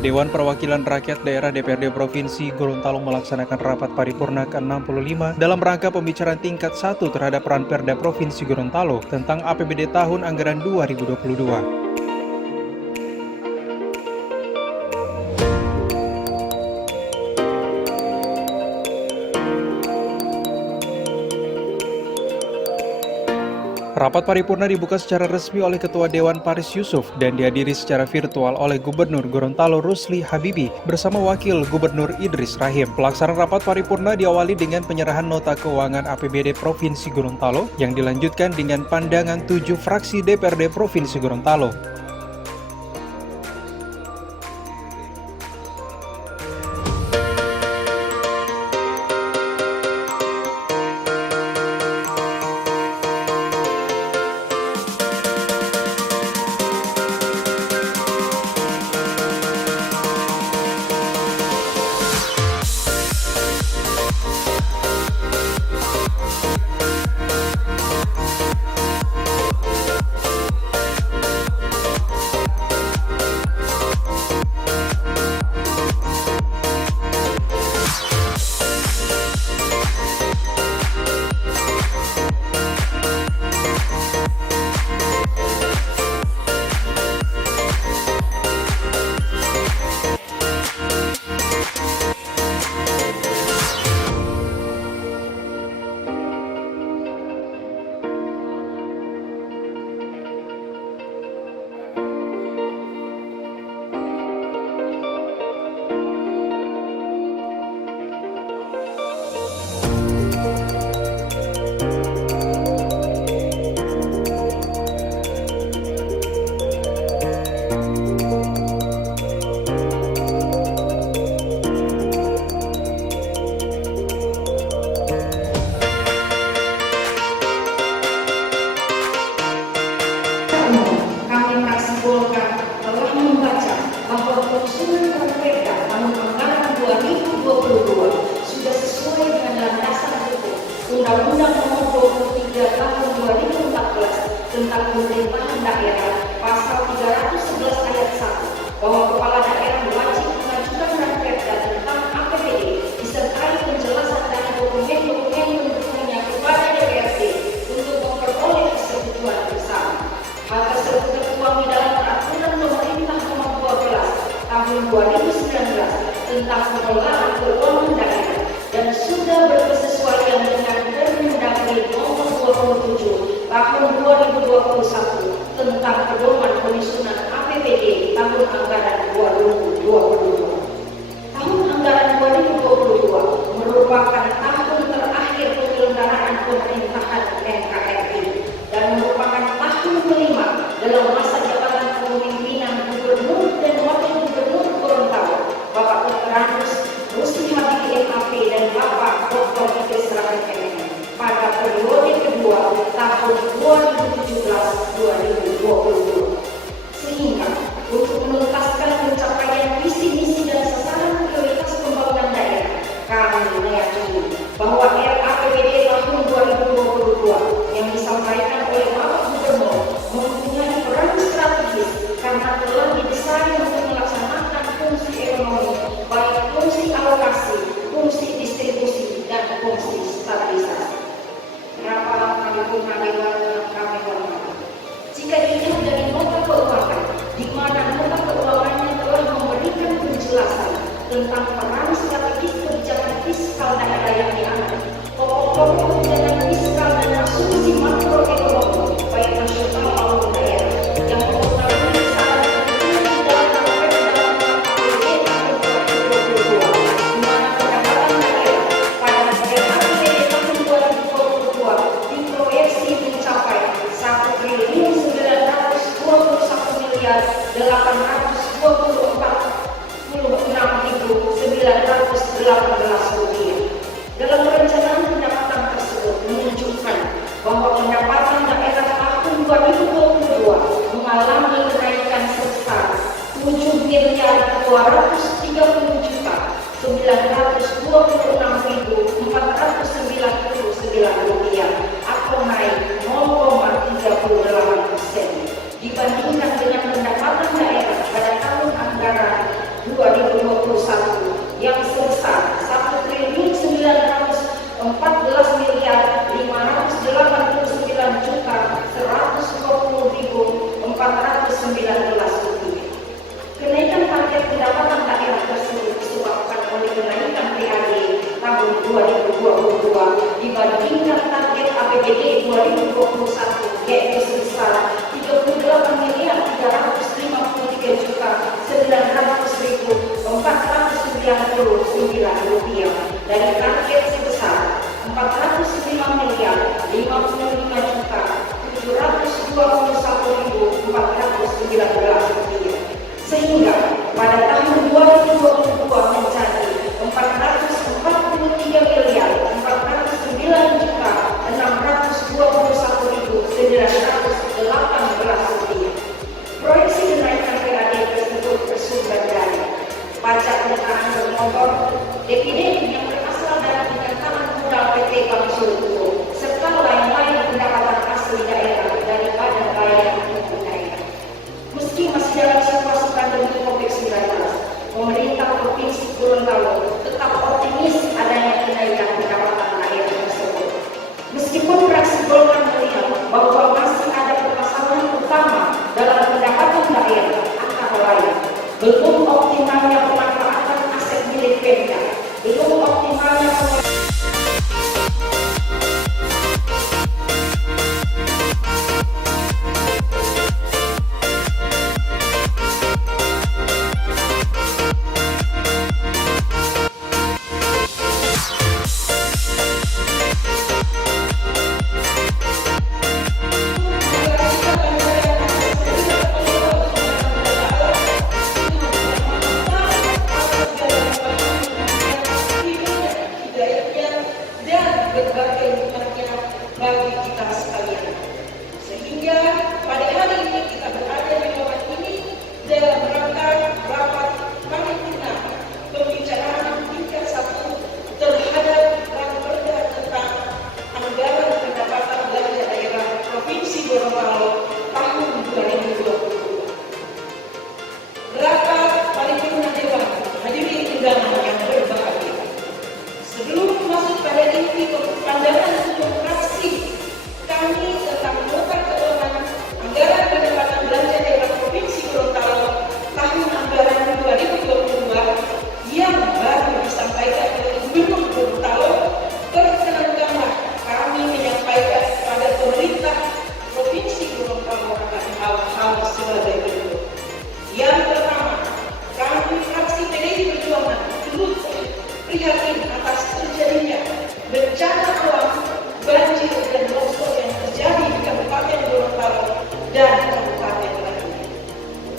Dewan Perwakilan Rakyat Daerah DPRD Provinsi Gorontalo melaksanakan rapat paripurna ke-65 dalam rangka pembicaraan tingkat 1 terhadap peran Perda Provinsi Gorontalo tentang APBD tahun anggaran 2022. Rapat paripurna dibuka secara resmi oleh Ketua Dewan Paris Yusuf dan dihadiri secara virtual oleh Gubernur Gorontalo Rusli Habibi bersama Wakil Gubernur Idris Rahim. Pelaksanaan rapat paripurna diawali dengan penyerahan nota keuangan APBD Provinsi Gorontalo yang dilanjutkan dengan pandangan 7 fraksi DPRD Provinsi Gorontalo. Kami fraksi Golkar telah membaca bahwa penyusunan Perda tahun anggaran 2022 sudah sesuai dengan landasan hukum Undang-Undang Nomor 23 Tahun 2014 tentang Pemerintahan Daerah Pasal 311 Ayat 1 bahwa Kepala Daerah wajib mengajukan Perda tentang APBD disertai penjelasan dan dokumen-dokumen pendukungnya kepada DPRD untuk memperoleh persetujuan bersama. Hal tersebut tertuang di dalam Peraturan Pemerintah Nomor 12 Tahun 2019 tentang pengelolaan keuangan daerah dan sudah berkesesuaian dengan Permendagri Nomor 27 Tahun 2021 tentang pedoman penyusunan APBD tahun anggaran 2022. Tahun anggaran 2022 merupakan tahun terakhir penyelenggaraan pemerintahan NKRI dan merupakan tahun kelima dalam masa jabatan kepemimpinan Gubernur dan Wakil Gubernur Gorontalo, Bapak Dr. Rusli Habibi MAP dan Bapak Dr. Idris Rahim pada periode kedua tahun 2017-2022. Sehingga untuk menuntaskan pencapaian visi misi dan sasaran prioritas pembangunan daerah, kami meyakini bahwa RAPBD tahun 2022 yang disampaikan oleh Bapak Gubernur mempunyai peran strategis karena telah didesain untuk melaksanakan fungsi ekonomi, baik fungsi alokasi, fungsi distribusi, dan fungsi stabilisasi. Rapat paripurna Dewan yang kami hormati, jika dilihat dari nota keuangan, di mana nota keuangannya telah memberikan penjelasan tentang peran strategis kebijakan fiskal daerah yang diambil, pokok-pokok kebijakan fiskal dan asumsi makroekonomi baik nasional maupun daerah yang mempengaruhi besaran kebutuhan dalam APBD tahun 2022, di mana pendapatan daerah pada APBD tahun 2022 diproyeksi mencapai 1.924.918 rupiah. Dalam perencanaan pendapatan tersebut menunjukkan bahwa pendapatan daerah tahun 2022 mengalami kenaikan sebesar 7.296.499 rupiah atau naik 0,38% dibandingkan dengan pendapatan daerah pada tahun anggaran 2021 Sehingga pada tahun 2022 menjadi 443.409.621.918 rupiah. Proyeksi kenaikan PAD tersebut bersumber dari pajak kendaraan bermotor, dividen yang berasal dari penyertaan modal PT Bank Solo, serta lain-lain pendapatan asli daerah daripada bayaran umum daerah. Meski masih dalam situasi pandemi COVID-19, pemerintah Provinsi Gorontalo tetap optimis adanya kenaikan pendapatan daerah tersebut. Meskipun fraksi Golkar melihat bahwa masih ada permasalahan utama dalam pendapatan daerah, antara lain belum optimalnya pemanfaatan aset milik Pemda, belum optimalnya berbagai nikmatnya bagi kita sekalian. Sehingga pada hari ini kita berada di tempat ini dalam rangka rapat paripurna pembicaraan tingkat 1 terhadap Raperda tentang anggaran pendapatan belanja daerah Provinsi Gorontalo tahun 2022. Rapat paripurna Dewan hadirin undangan yang berbahagia. Sebelum masuk pada inti pandangan untuk fraksi kami tentang nota keuangan anggaran pendapatan belanja daerah Provinsi Gorontalo tahun anggaran 2022 yang baru disampaikan oleh Gubernur Gorontalo, perkenankanlah kami menyampaikan kepada pemerintah Provinsi Gorontalo akan hal-hal sebagai berikut. Yang pertama, kami fraksi PDI Perjuangan turut prihatin atas terjadinya bencana alam, banjir dan longsor yang terjadi di Kabupaten Gorontalo dan kabupaten lainnya.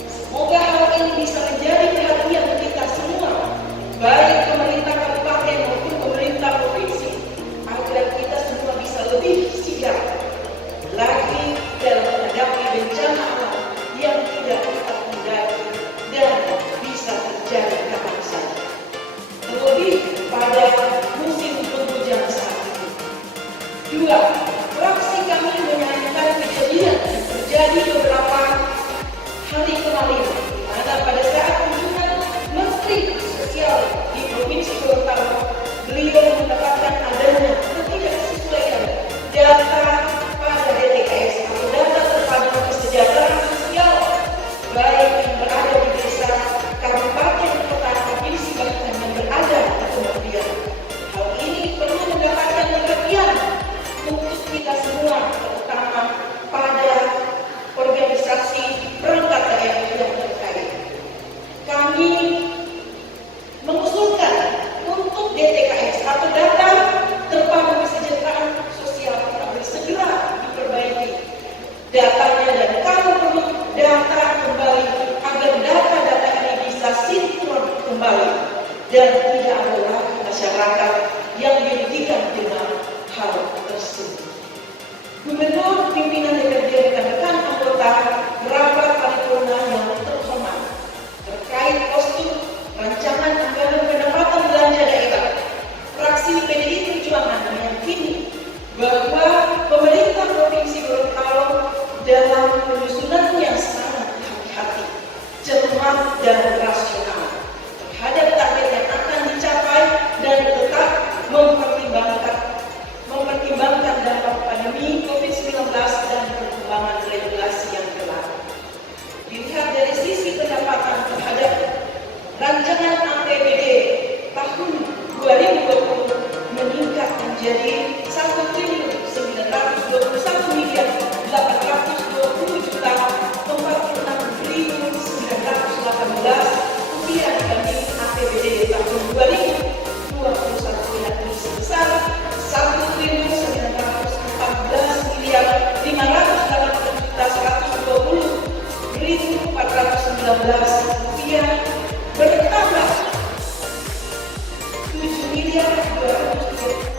Semoga hal ini bisa menjadi perhatian kita semua, baik pemerintah kabupaten maupun pemerintah provinsi, agar kita semua bisa lebih sigap lagi dalam menghadapi bencana alam yang tidak kita hindari dan bisa terjadi kapan saja. Terlebih pada musim penghujan saat ini. 2. Fraksi kami menyayangkan kejadian yang terjadi beberapa hari kemarin, di mana pada saat kunjungan Menteri Sosial di Provinsi Gorontalo, beliau mendapatkan adanya ketidaksesuaian data pada DTKS atau data terpadu kesejahteraan sosial, baik yang berada di desa, kabupaten, kota, provinsi, bahkan yang berada di kementerian. Hal ini perlu mendapatkan perhatian untuk kita semua, terutama pada organisasi perangkat daerah yang terkait. Kami mengusulkan untuk DTKS atau data terpadu kesejahteraan sosial harus segera diperbaiki datanya, dan kalau perlu data kembali agar data-data ini bisa sinkron kembali dan tidak ada lagi masyarakat yang dirugikan dengan hal tersebut. Gubernur, pimpinan DPRD, rekan-rekan anggota rapat paripurna yang terhormat, terkait postur rancangan anggaran pendapatan belanja daerah, fraksi PDI Perjuangan meyakini bahwa pemerintah Provinsi Gorontalo dalam penyusunannya sangat hati-hati, cermat dan rasional terhadap target yang akan dicapai dan tetap mempertimbangkan dampak pandemi COVID-19 dan perkembangan regulasi yang berlaku. Dilihat dari sisi pendapatan terhadap rancangan APBD tahun 2020 meningkat menjadi 1.921.820.046.918 rupiah bertambah 7 miliar 200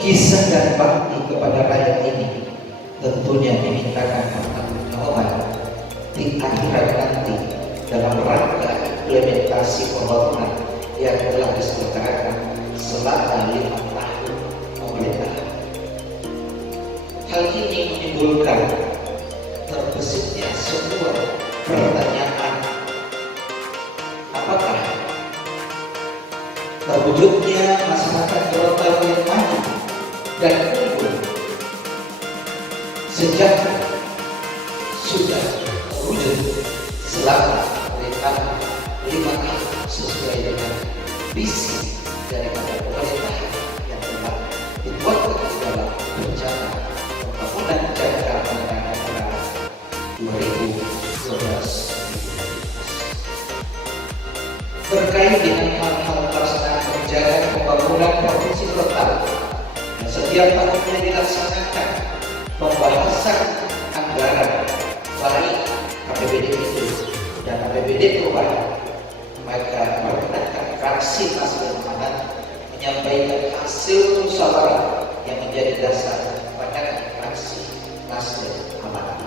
Kisah dan bakti kepada rakyat ini tentunya dimintakan pertanggungjawaban di akhirat nanti dalam rangka implementasi pembangunan yang telah diselenggarakan selama 5 tahun pemerintahan. Hal ini menimbulkan terbesitnya sebuah pertanyaan, apakah terwujudnya masyarakat Gorontalo yang maju dan unggul sejak sudah terwujud selama pemerintahan 5 tahun sesuai dengan visi daripada pemerintahan yang telah dituangkan di dalam rencana pembangunan jangka menengah negara 2012. Terkait dengan hal-hal pelaksanaan kebijakan pembangunan Provinsi Gorontalo yang setiap tahunnya dilaksanakan pembahasan anggaran baik APBD itu dan APBD perubahan, maka perkenankan fraksi Nasdem Amanat menyampaikan hasil musyawarah yang menjadi dasar pandangan fraksi Nasdem Amanat.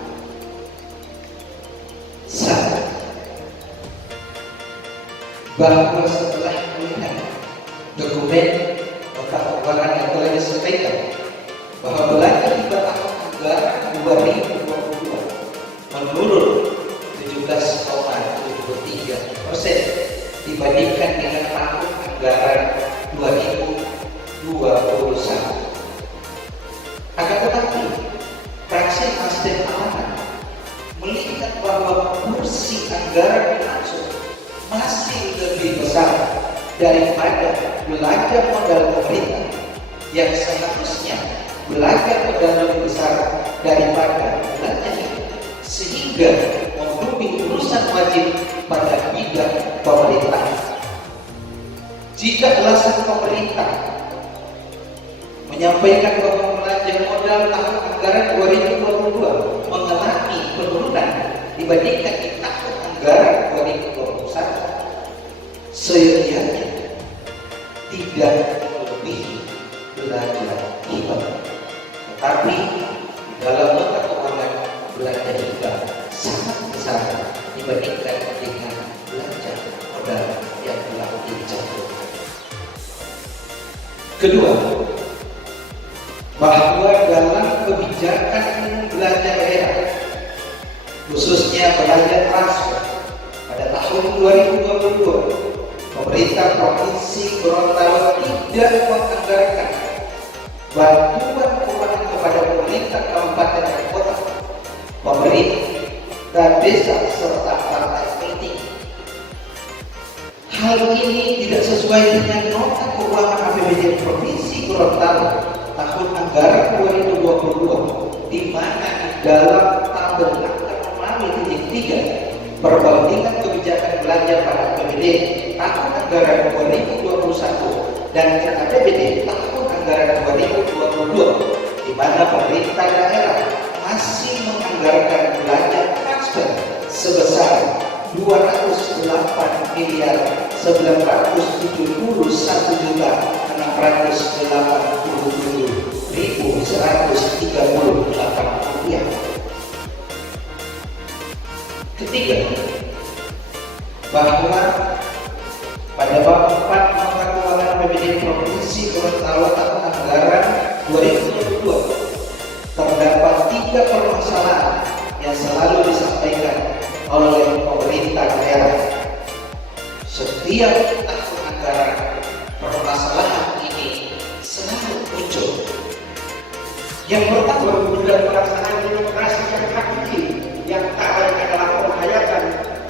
Bahwa setelah melihat dokumen nota keuangan yang telah disampaikan bahwa belanja di tahun anggaran 2022 menurun 17,73% dibandingkan dengan tahun anggaran 2021. Akan tetapi, fraksi Nasdem Amanat melihat bahwa porsi anggaran langsung masih lebih besar daripada belanja modal pemerintah yang seharusnya belanja modal lebih besar daripada belanja itu, sehingga memenuhi urusan wajib pada bidang pemerintah. Jika alasan pemerintah menyampaikan bahwa belanja modal tahun anggaran 2022 mengalami penurunan dibandingkan di tahun anggaran 2021, seyogyanya tidak melebihi belanja hibah, tetapi dalam nota keuangan belanja hibah sangat besar dibandingkan dengan belanja modal yang telah dicantumkan. Kedua, bahwa dalam kebijakan belanja daerah, khususnya belanja transfer pada tahun 2022, pemerintah Provinsi Gorontalo tidak menganggarkan bantuan keuangan kepada pemerintah kabupaten dan kota, pemerintah desa serta partai politik. Hal ini tidak sesuai dengan nota keuangan APBD Provinsi Gorontalo tahun anggaran 2022, di mana dalam tabel angka nomor titik 3 perbandingan kebijakan belanja pada APBD tahun anggaran 2021 dan APBD tahun anggaran 2022, di mana pemerintah daerah masih menganggarkan belanja transfer sebesar 208.671.138 rupiah. Ketiga, bahwa pada bab 4 nota keuangan APBD Provinsi Gorontalo tahun anggaran 2022 terdapat 3 permasalahan yang selalu disampaikan oleh pemerintah daerah. Setiap tahun anggaran, permasalahan ini selalu muncul. Yang pertama, mewujudkan pelaksanaan demokrasi yang hakiki yang tak baik adalah penghayatan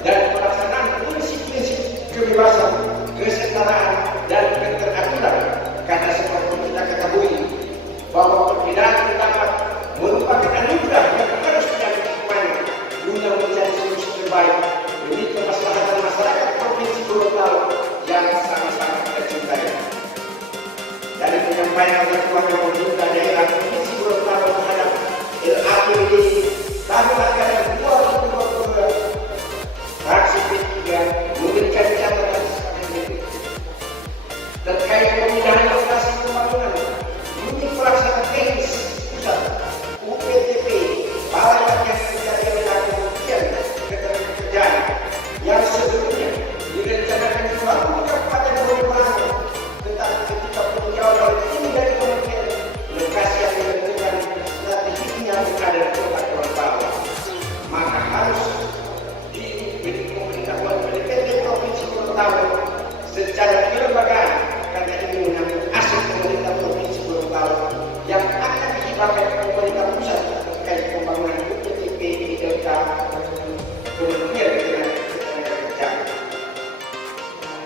dan pelaksanaan prinsip-prinsip kebebasan, kesetaraan dan keteraturan. Karena seperti kita ketahui, penyampaian ketua pemerintah daerah Provinsi Gorontalo terhadap LAPBD tahun anggaran 2022, fraksi P3 memberikan catatan sebagai berikut. Terkait pemindahan lokasi pembangunan unit pelaksana teknis pusat UPTP Balai Latihan Pencarian dan Pembuktian Ketenagakerjaan yang sebelumnya direncanakan dibangun Kabupaten Boyolali, tetapi ketika peninjauan oleh tim dari Kementerian, lokasi yang ditentukan strateginya berada di Kota Gorontalo, maka harus diberi pemberitahuan oleh PT Provinsi Gorontalo secara kelembagaan, karena ini menyangkut aset pemerintah Provinsi Gorontalo yang akan dihibahkan ke pemerintah pusat terkait pembangunan UPTP di Delta Kementerian Ketenagakerjaan.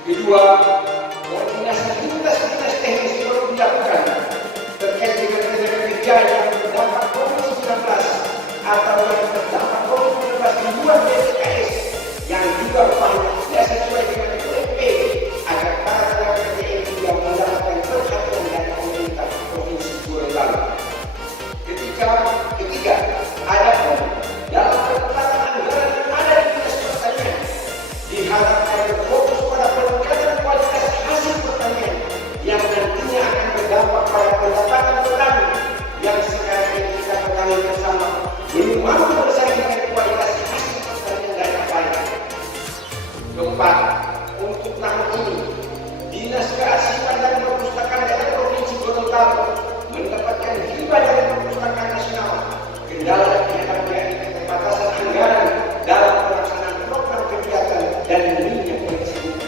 Kedua, koordinasi lintas dinas teknis perlu dilakukan terkait dengan tenaga kerja yang terdampak COVID-19 atau yang terdampak COVID-19 di luar DTKS yang juga upahnya tidak sesuai dengan UMP, agar para tenaga kerja ini juga mendapatkan perhatian dari pemerintah Provinsi Gorontalo. Ketiga, ada pun dalam penempatan anggaran yang ada di Dinas Pertanian diharapkan berfokus pada peningkatan kualitas hasil pertanian yang nantinya akan berdampak pada pendapatan petani yang sekarang ini kita ketahui bersama belum mampu bersaing dengan kualitas hasil pertanian daerah lain. Keempat, untuk tahun ini Dinas Kearsipan dan Perpustakaan Daerah Provinsi Gorontalo mendapatkan hibah dari Perpustakaan Nasional. Kendala yang dihadapi yakni keterbatasan anggaran dalam pelaksanaan program kegiatan dan minimnya koleksi buku.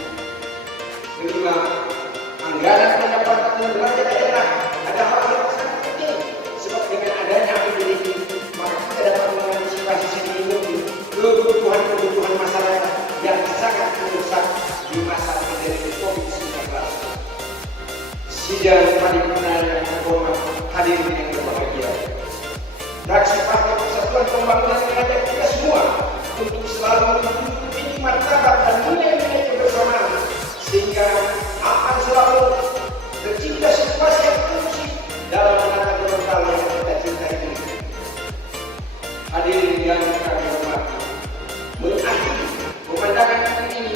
Kelima, anggaran pendapatan belanja daerah ada hal yang sangat penting, sebab dengan adanya APBD ini maka kita dapat mengantisipasi sedini mungkin kebutuhan masyarakat yang sangat mendesak di masa pandemi COVID-19. Sidang paripurna yang terhormat, hadirin yang berbahagia. Fraksi Partai Persatuan Pembangunan mengajak kita semua untuk selalu menjunjung tinggi martabat dan nilai-nilai kebersamaan, sehingga akan selalu tercipta situasi yang kondusif dalam menata Gorontalo yang kita cintai ini. Hadirin yang kami hormati, mengakhiri pemandangan ini,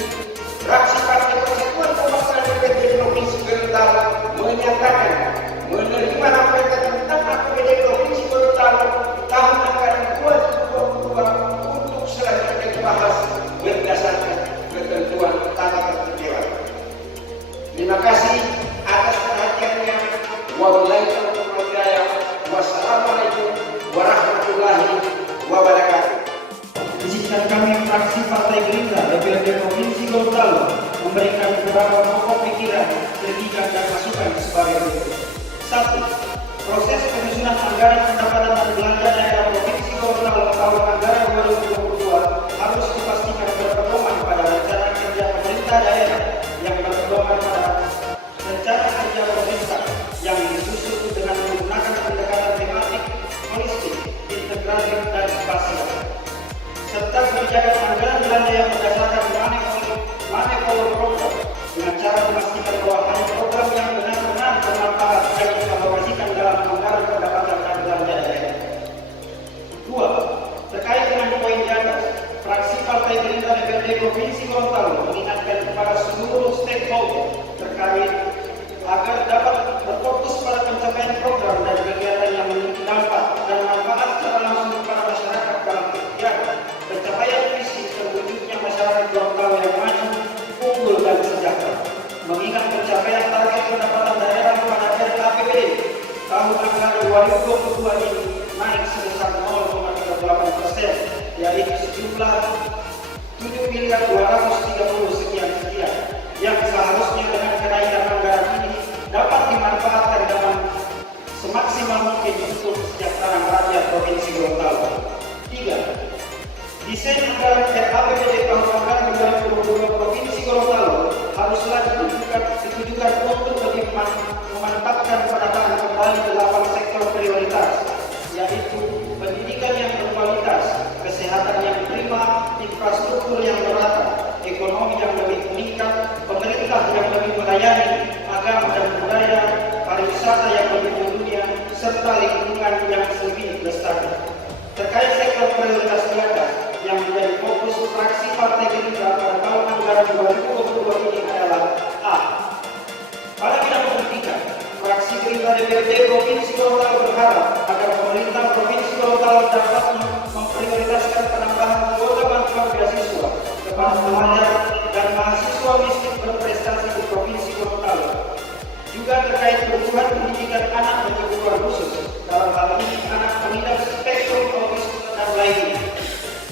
fraksi Partai Persatuan Pembangunan DPRD Provinsi Gorontalo menyatakan menerima laporan tentang APBD Provinsi Gorontalo tahun anggaran 2022 untuk selanjutnya dibahas berdasarkan ketentuan tata tertib dewan. Terima kasih atas perhatiannya. Wabillahi taufiq wal hidayah. Wassalamualaikum warahmatullahi wabarakatuh. Izinkan kami fraksi Partai Gerindra DPRD Provinsi Gorontalo memberikan beberapa pokok pikiran, kritikan dan masukan sebagai berikut. 1. Proses penyusunan anggaran pendapatan dan belanja daerah Provinsi Gorontalo tahun anggaran 2022 harus dipastikan berpedoman pada rencana kerja pemerintah daerah yang berpedoman pada rencana kerja pemerintah yang disusun dengan menggunakan pendekatan tematik, holistik, integratif dan spasial, serta kebijakan anggaran belanja yang berdasarkan manifold program dengan cara memastikan bahwa hanya program yang benar-benar bermanfaat yang dialokasikan dalam anggaran pendapatan dan belanja daerah. 2. Terkait dengan poin di atas, fraksi Partai Gerindra DPRD Provinsi Gorontalo mengingatkan kepada seluruh stakeholder terkait agar dapat berfokus pada pencapaian program dan kegiatan yang memiliki dampak dan manfaat secara langsung kepada masyarakat dalam kegiatan pencapaian visi terwujudnya masyarakat Gorontalo yang maju, unggul dan sejahtera. Mengingat pencapaian target pendapatan daerah pada RAPBD tahun anggaran 2022 ini naik sebesar 0,38%, yaitu sejumlah 7.230 sekian yang seharusnya dengan kenaikan anggaran ini dapat dimanfaatkan dengan semaksimal mungkin untuk kesejahteraan rakyat Provinsi Gorontalo. 3. Desain anggaran RAPBD tahun anggaran 2022 Provinsi Gorontalo haruslah ditujukan untuk lebih memantapkan penataan kembali 8 sektor prioritas serta lingkungan yang lebih lestari. Terkait sektor prioritas di atas yang menjadi fokus fraksi Partai Gerindra pada tahun anggaran 2022 ini adalah A. Pada bidang pendidikan, fraksi Gerindra DPRD Provinsi Gorontalo berharap agar pemerintah Provinsi Gorontalo dapat memprioritaskan penambahan kuota bantuan beasiswa kepada pelajar dan mahasiswa miskin berprestasi di Provinsi Gorontalo. Juga terkait kebutuhan pendidikan anak berkebutuhan khusus, dalam hal ini anak pengidap spektrum autisme dan lainnya.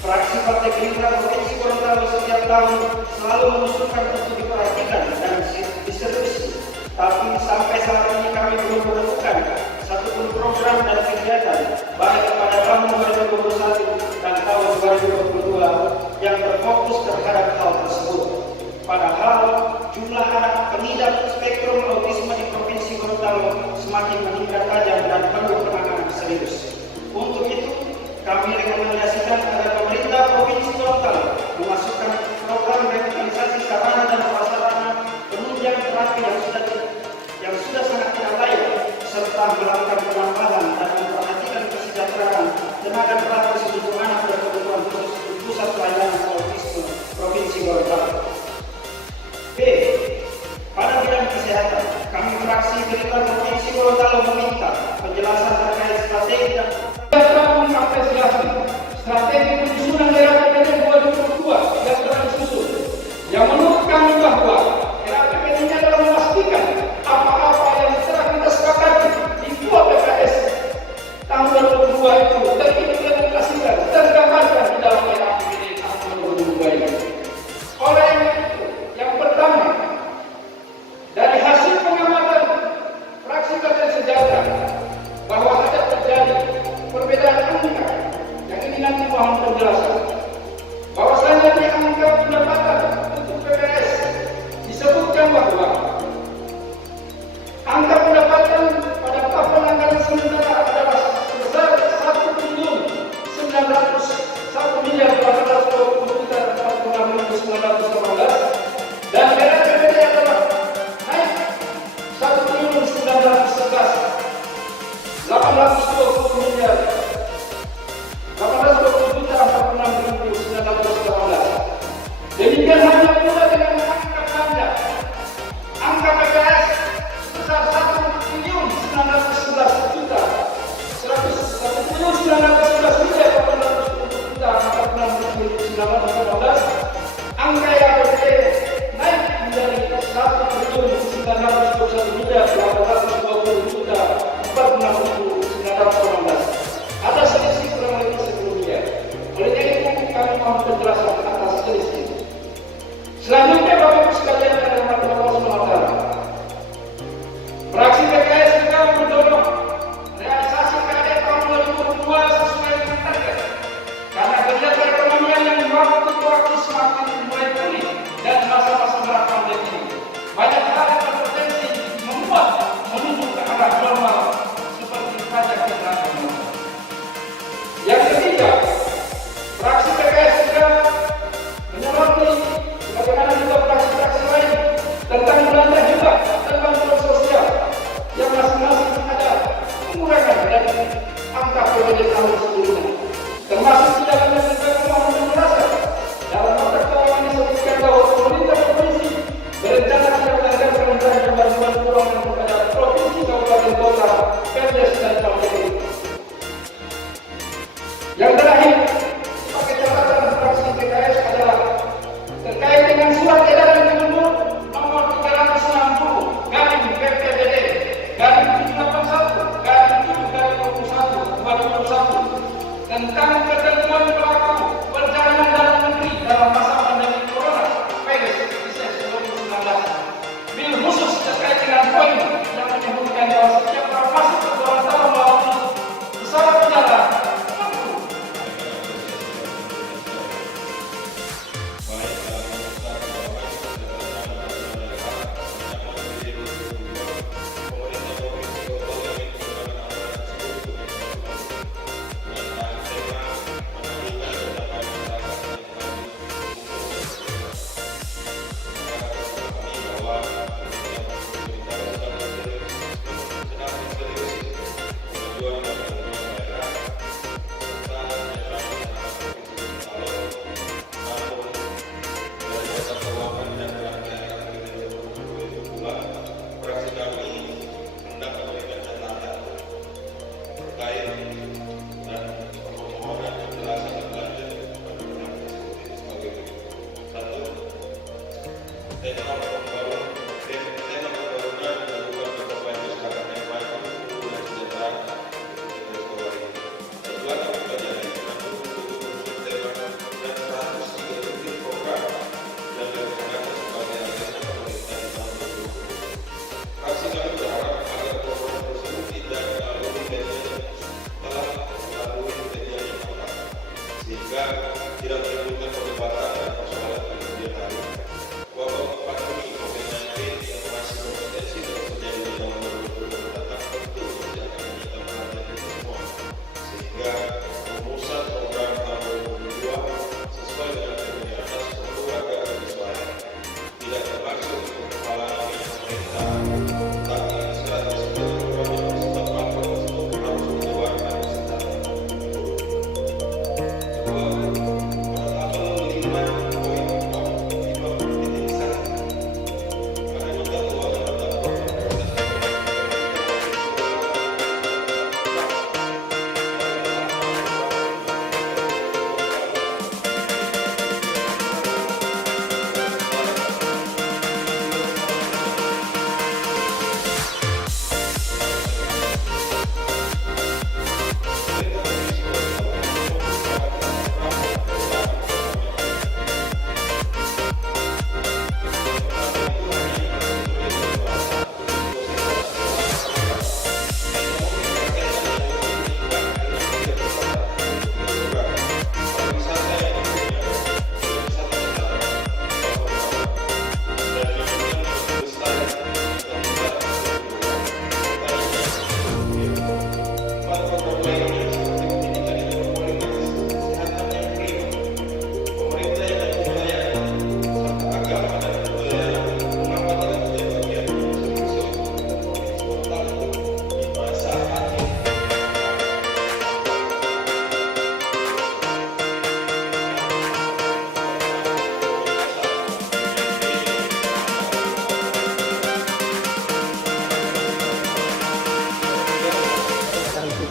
Fraksi Partai Gerindra Provinsi Gorontalo setiap tahun selalu mengusulkan untuk diperhatikan dan diseriusi. Tapi sampai saat ini kami belum menemukan satupun program dan kegiatan baik pada tahun 2021 dan tahun 2022 yang berfokus terhadap hal tersebut. Padahal jumlah anak pengidap spektrum autisme di Provinsi Gorontalo semakin meningkat tajam dan perlu penanganan serius. Untuk itu, kami rekomendasikan agar pemerintah Provinsi Gorontalo memasukkan program revitalisasi sarana dan prasarana penunjang terapi yang sudah sangat tidak layak, serta melakukan penambahan dan memperhatikan kesejahteraan tenaga terapi untuk anak berkebutuhan khusus di Pusat Pelayanan Autisme Provinsi Gorontalo. B. Pada bidang kesehatan, kami fraksi Gerindra Provinsi Gorontalo meminta penjelasan terkait strategi dan strategi penyusunan daerah PPD 2022 yang telah disusun, yang menurut kami bahwa daerah PPD ini adalah memastikan apa-apa yang telah kita sepakati di 2 PKS tahun 2022 itu terimplementasikan, tergambarkan di dalam daerah PPD tahun 2022 ini. Oleh yang pertama, dari hasil pengamatan fraksi Partai Sejahtera bahwa ada terjadi perbedaan angka yang ini nanti mohon penjelasan. Bahwasanya di angka pendapatan untuk PPS disebutkan bahwa angka pendapatan pada tahun anggaran sementara adalah sebesar 1.420.418 dan daerah PPD adalah naik 1.911.820 miliar 820.046.918. Demikian hanya pula dengan angka ganda, angka PPS sebesar 1.911.820.918, angka yang PPD naik menjadi 1.911.820.418. Ada selisih kurang lebih sebelumnya. Oleh itu kami mohon penjelasan atas selisih. Selanjutnya Bapak Ibu sekalian yang dirahmati Allah SWT, fraksi PKS juga mendorong realisasi KAD tahun 2022 sesuai dengan target. Karena kegiatan perekonomian yang waktu ke waktu semakin mulai pulih dan masa-masa pandemi ini, banyak hal yang berpotensi membuat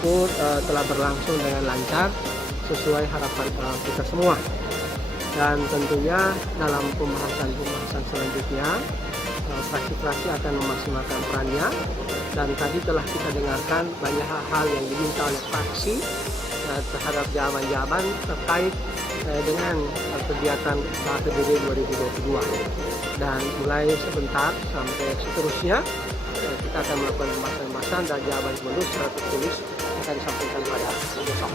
tersebut telah berlangsung dengan lancar sesuai harapan kita semua. Dan tentunya dalam pembahasan selanjutnya fraksi-fraksi akan memaksimalkan perannya, dan tadi telah kita dengarkan banyak hal yang diminta oleh fraksi terhadap jawaban-jawaban terkait dengan kegiatan KPBD 2022. Dan mulai sebentar sampai seterusnya kita akan melakukan pembahasan dan jawaban penuh secara tertulis akan disampaikan pada besok.